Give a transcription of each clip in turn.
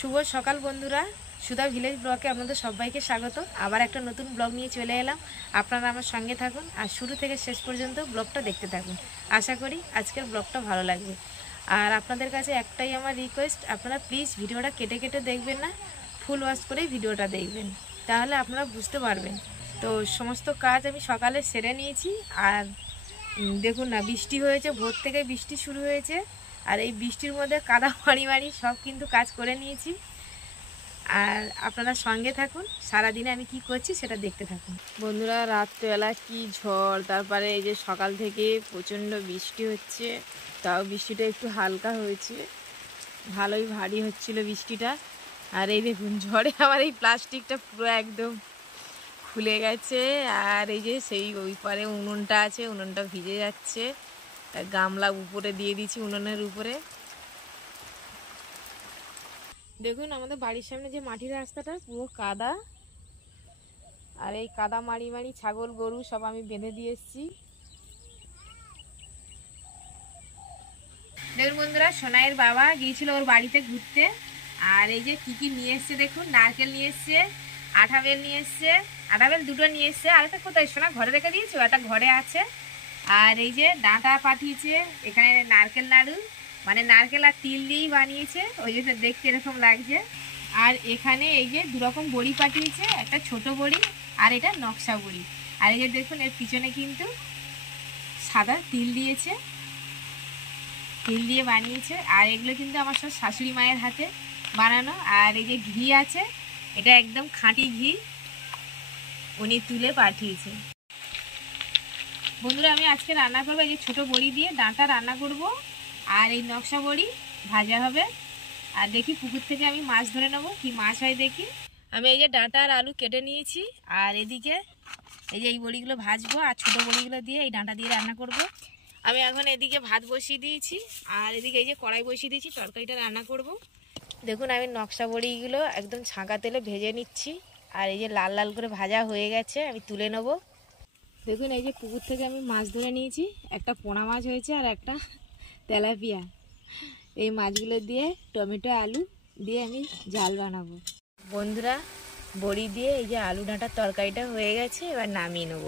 শুভ সকাল বন্ধুরা, সুধা ভিলেজ ব্লগে আপনাদের সবাইকে স্বাগত। আবার একটা নতুন ব্লগ নিয়ে চলে এলাম। আপনারা আমার সঙ্গে থাকুন আর শুরু থেকে শেষ পর্যন্ত ব্লগটা দেখতে থাকুন। আশা করি আজকের ব্লগটা ভালো লাগবে। আর আপনাদের কাছে একটাই আমার রিকোয়েস্ট, আপনারা প্লিজ ভিডিওটা কেটে কেটে দেখবেন না, ফুল ওয়াচ করেই ভিডিওটা দেখবেন, তাহলে আপনারা বুঝতে পারবেন। তো সমস্ত কাজ আমি সকালে সেরে নিয়েছি। আর দেখুন না, বৃষ্টি হয়েছে, ভোর থেকে বৃষ্টি শুরু হয়েছে। আর এই বৃষ্টির মধ্যে কাদা মারি মারি সব কিন্তু কাজ করে নিয়েছি। আর আপনারা সঙ্গে থাকুন, সারাদিনে আমি কি করছি সেটা দেখতে থাকুন। বন্ধুরা, রাত্রেবেলা কি ঝড়, তারপরে এই যে সকাল থেকে প্রচণ্ড বৃষ্টি হচ্ছে। তাও বৃষ্টিটা একটু হালকা হয়েছে, ভালোই ভারী হচ্ছিল বৃষ্টিটা। আর এই দেখুন, ঝড়ে আমার এই প্লাস্টিকটা পুরো একদম খুলে গেছে। আর এই যে সেই ওই পারে উনুনটা আছে, উনুনটা ভিজে যাচ্ছে। গামলা উপরে দিয়ে দিয়েছি উনুনের উপরে। দেখুন আমাদের বাড়ির সামনে যে মাটির রাস্তাটা পুরো কাদা। আর এই কাদা মারি মারি ছাগল গরু সব আমি বেঁধে দিয়ে এসেছি। দেখুন বন্ধুরা, সোনাইয়ের বাবা গিয়েছিল ওর বাড়িতে ঘুরতে। আর এই যে কি কি নিয়ে এসছে দেখুন, নারকেল নিয়ে এসছে, আঠা বেল নিয়ে এসছে। আঠা বেল দুটো নিয়ে এসছে, আর একটা কোথায় সোনা ঘরে রেখে দিয়েছো, একটা ঘরে আছে। আর এই যে ডাঁটা পাঠিয়েছে, এখানে নারকেল নাড়ু, মানে নারকেল আর তিল দিয়েই বানিয়েছে, ওই জন্য দেখতে এরকম লাগছে। আর এখানে এই যে দুরকম বড়ি পাঠিয়েছে, একটা ছোট বড়ি আর এটা নকশা বড়ি। আর এই যে দেখুন এর পিছনে কিন্তু সাদা তিল দিয়েছে, তিল দিয়ে বানিয়েছে। আর এগুলো কিন্তু আমার সব শাশুড়ি মায়ের হাতে বানানো। আর এই যে ঘি আছে, এটা একদম খাঁটি ঘি, উনি তুলে পাঠিয়েছে। বন্ধুরা, আমি আজকে রান্না করবো এই যে ছোটো বড়ি দিয়ে ডাঁটা রান্না করব, আর এই নকশা বড়ি ভাজা হবে। আর দেখি পুকুর থেকে আমি মাছ ধরে নেবো, কি মাছ হয় দেখি। আমি এই যে ডাঁটা আর আলু কেটে নিয়েছি। আর এদিকে এই যে এই বড়িগুলো ভাজবো, আর ছোটো বড়িগুলো দিয়ে এই ডাঁটা দিয়ে রান্না করব। আমি এখন এদিকে ভাত বসিয়ে দিয়েছি, আর এদিকে এই যে কড়াই বসিয়ে দিয়েছি, তরকারিটা রান্না করব। দেখুন আমি নকশা বড়িগুলো একদম ছাঁকা তেলে ভেজে নিচ্ছি। আর এই যে লাল লাল করে ভাজা হয়ে গেছে, আমি তুলে নেব। দেখুন এই যে পুকুর থেকে আমি মাছ ধরে নিয়েছি, একটা পোনা মাছ হয়েছে আর একটা তেলাপিয়া। এই মাছগুলো দিয়ে টমেটো আলু দিয়ে আমি ঝাল বানাবো। বন্ধুরা, বড়ি দিয়ে এই যে আলু ডাঁটার তরকারিটা হয়ে গেছে, এবার নামিয়ে নেব।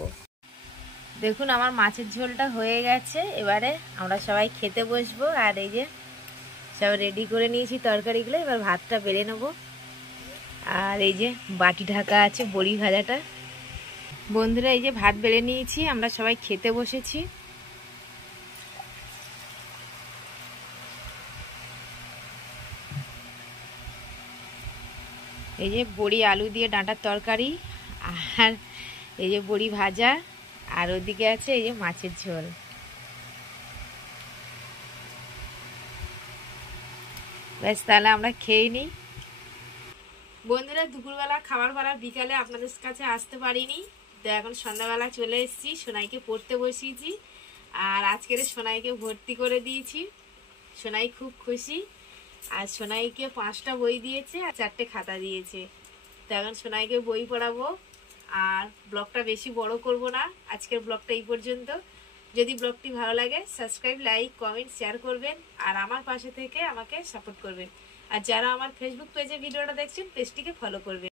দেখুন আমার মাছের ঝোলটা হয়ে গেছে, এবারে আমরা সবাই খেতে বসবো। আর এই যে সব রেডি করে নিয়েছি তরকারিগুলো, এবার ভাতটা বেড়ে নেবো। আর এই যে বাটি ঢাকা আছে বড়ি ভাজাটা। বন্ধুরা, এই যে ভাত বেড়ে নিয়েছি, আমরা সবাই খেতে বসেছি। এই যে বড়ি আলু দিয়ে ডাঁটার তরকারি, আর এই যে বড়ি ভাজা, আর ওদিকে আছে এই যে মাছের ঝোল। ব্যাস, তাহলে আমরা খেয়ে নিই। বন্ধুরা, দুপুরবেলা খাবার বেলা বিকালে আপনাদের কাছে আসতে পারিনি, তো এখন সন্ধ্যাবেলা চলে এসেছি। সোনাইকে পড়তে বসিয়েছি, আর আজকের সোনাইকে ভর্তি করে দিয়েছি। সোনাই খুব খুশি। আর সোনাইকে 5টা বই দিয়েছে আর 4টে খাতা দিয়েছে। তো এখন সোনাইকে বই পড়াবো। আর ব্লগটা বেশি বড় করব না, আজকের ব্লগটা এই পর্যন্ত। যদি ব্লগটি ভালো লাগে, সাবস্ক্রাইব, লাইক, কমেন্ট, শেয়ার করবেন। আর আমার পাশে থেকে আমাকে সাপোর্ট করবেন। আর যারা আমার ফেসবুক পেজে ভিডিওটা দেখছেন, পেজটিকে ফলো করবেন।